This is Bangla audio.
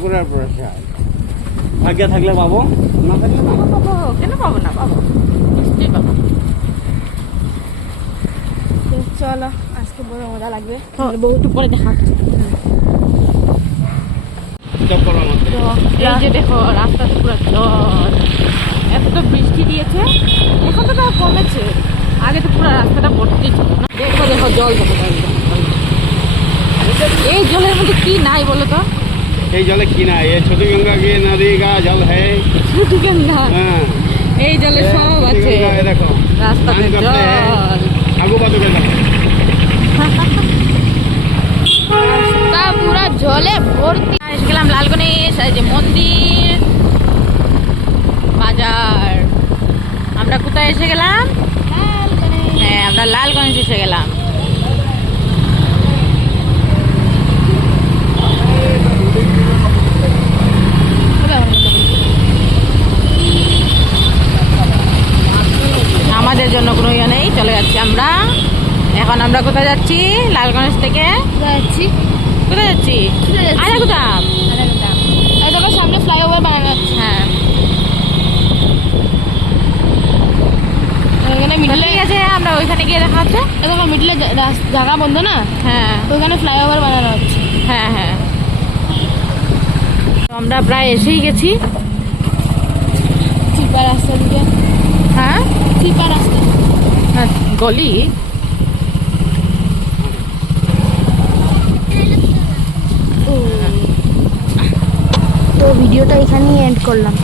ঠাকুরের প্রসাদ। ভাগ্যে থাকলে পাবো, না থাকলে না। পাবো, কেন পাবো না, পাবো, নিশ্চয়ই পাবো। চলো, আজকে বড় মজা লাগবে। একটু পরে দেখা হচ্ছে। এই যে দেখো রাস্তাতে পুরো জল, এত বৃষ্টি দিয়েছে, এখন তো তাও কমেছে, আগে তো পুরো রাস্তাটা ভর্তি ছিল না। দেখো দেখো জল দেখো, এই জলের মধ্যে কি নাই বলো তো? এই জলে কি না, এই ছোট গঙ্গা কি নদী কা জল হ্যাঁ। ছোট গঙ্গা, এই জলে সব আছে। দেখো রাস্তাতে জল, আগু বাদু দেখো তা পুরো জলে ভর্তি। এসে গেলাম লালগণেশ, এই যে মন্দির, বাজার। আমরা কোথায় এসে গেলাম? হ্যাঁ, আমরা লালগণেশ এসে গেলাম। আমাদের জন্য কোনো ইয়ে নেই, চলে যাচ্ছি আমরা। এখন আমরা কোথায় যাচ্ছি? লালগণেশ থেকে যাচ্ছি। কোথায় যাচ্ছি? আরাকুদাম। এই দেখো সামনে ফ্লাইওভার বানানো হচ্ছে। হ্যাঁ, ওখানে মিডলে ঠিক আছে, আমরা ওইখানে গিয়ে দেখা হচ্ছে। এই দেখো মিডলে জায়গা বন্ধ না, হ্যাঁ ওখানে ফ্লাইওভার বানানো হচ্ছে। হ্যাঁ হ্যাঁ, তো আমরা প্রায় এসেই গেছি। চিপা রাস্তা দিকে, হ্যাঁ চিপা রাস্তা। হ্যাঁ, গলি। তো ভিডিওটা এখানেই এন্ড করলাম।